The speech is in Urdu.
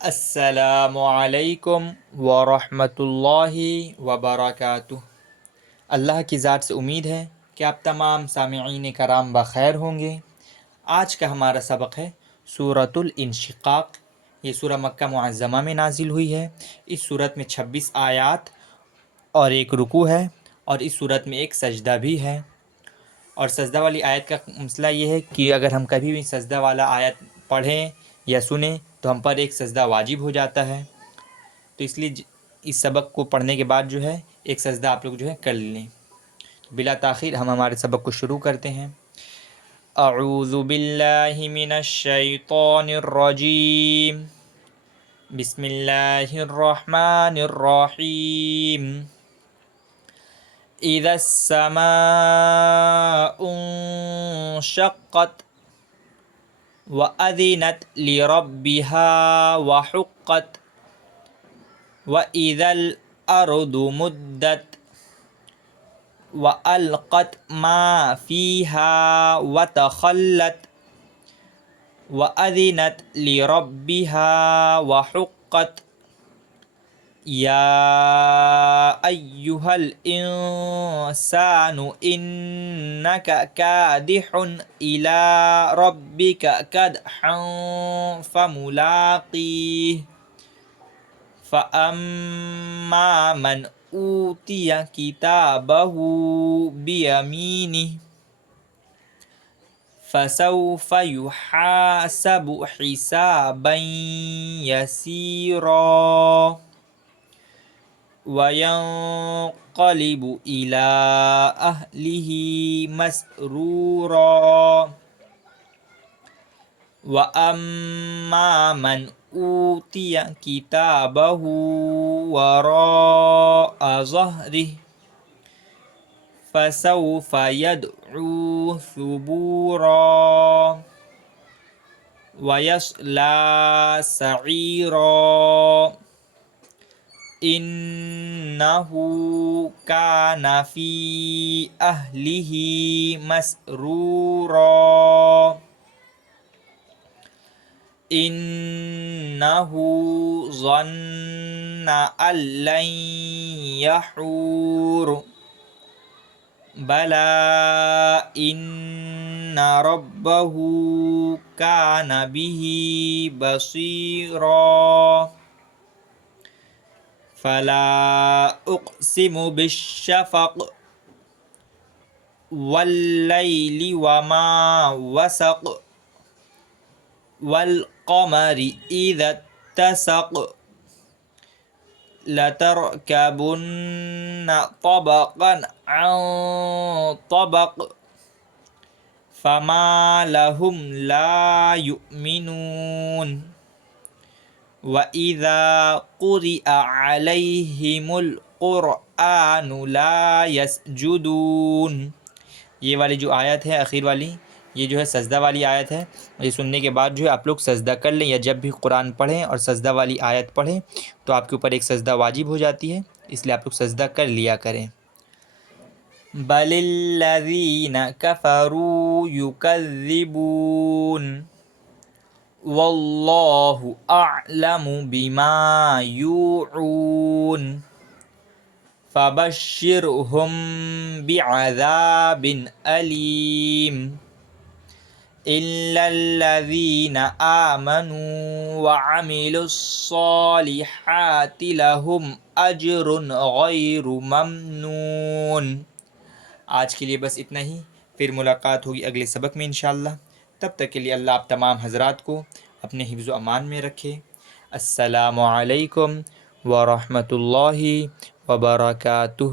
السلام علیکم ورحمۃ اللہ وبرکاتہ۔ اللہ کی ذات سے امید ہے کہ آپ تمام سامعین کرام بخیر ہوں گے۔ آج کا ہمارا سبق ہے سورۃ الانشقاق۔ یہ سورہ مکہ معظمہ میں نازل ہوئی ہے۔ اس سورت میں 26 آیات اور ایک رکوع ہے، اور اس سورت میں ایک سجدہ بھی ہے۔ اور سجدہ والی آیت کا مسئلہ یہ ہے کہ اگر ہم کبھی بھی سجدہ والا آیت پڑھیں یا سنیں تو ہم پر ایک سجدہ واجب ہو جاتا ہے، تو اس لیے اس سبق کو پڑھنے کے بعد جو ہے ایک سجدہ آپ لوگ جو ہے کر لیں۔ بلا تاخیر ہم ہمارے سبق کو شروع کرتے ہیں۔ اعوذ باللہ من الشیطان الرجیم، بسم اللہ الرحمن الرحیم۔ اذا السماء انشقت وأذنت لربها وحقت وإذا الأرض مدت وألقت ما فيها وتخلت وأذنت لربها وحقت يا أيها الإنسان إنك كادح إلى ربك كدحا فملاقيه فأما من أوتي كتابه بيمينه فسوف يحاسب حسابا يسيرا وَيَنْقَلِبُ إِلَىٰ أَهْلِهِ مَسْرُورًا وَأَمَّا مَنْ أُوتِيَ كِتَابَهُ وَرَاءَ ظَهْرِهِ فَسَوْفَ يَدْعُو ثُبُورًا وَيَصْلَىٰ سَعِيرًا إِنَّهُ كَانَ فِي أَهْلِهِ مَسْرُورًا إِنَّهُ ظَنَّ أَن لَّن يَحُورَ بَلَىٰ إِنَّ رَبَّهُ كَانَ بِهِ بَصِيرًا فَلَا أُقْسِمُ بِالشَّفَقِ وَاللَّيْلِ وَمَا وَسَقَ وَالْقَمَرِ إِذَا اتَّسَقَ لَتَرْكَبُنَّ طَبَقًا عَن طَبَقٍ فَمَا لَهُمْ لَا يُؤْمِنُونَ وَإِذَا قُرِئَ عَلَيْهِمُ الْقُرْآنُ لَا يَسْجُدُونَ۔ یہ والی جو آیت ہے اخیر والی، یہ جو ہے سجدہ والی آیت ہے۔ یہ سننے کے بعد جو ہے آپ لوگ سجدہ کر لیں، یا جب بھی قرآن پڑھیں اور سجدہ والی آیت پڑھیں تو آپ کے اوپر ایک سجدہ واجب ہو جاتی ہے، اس لیے آپ لوگ سجدہ کر لیا کریں۔ بَلِ الَّذِينَ كَفَرُوا يُكَذِّبُونَ وَاللَّهُ أَعْلَمُ بِمَا يُوعُونَ فَبَشِّرْهُم بِعَذَابٍ أَلِيمٍ إِلَّا الَّذِينَ آمَنُوا وَعَمِلُوا الصَّالِحَاتِ لَهُمْ أَجْرٌ غَيْرُ مَمْنُونٍ۔ آج کے لیے بس اتنا ہی، پھر ملاقات ہوگی اگلے سبق میں انشاءاللہ۔ تب تک کے لیے اللہ آپ تمام حضرات کو اپنے حفظ و امان میں رکھے۔ السلام علیکم ورحمۃ اللہ وبرکاتہ۔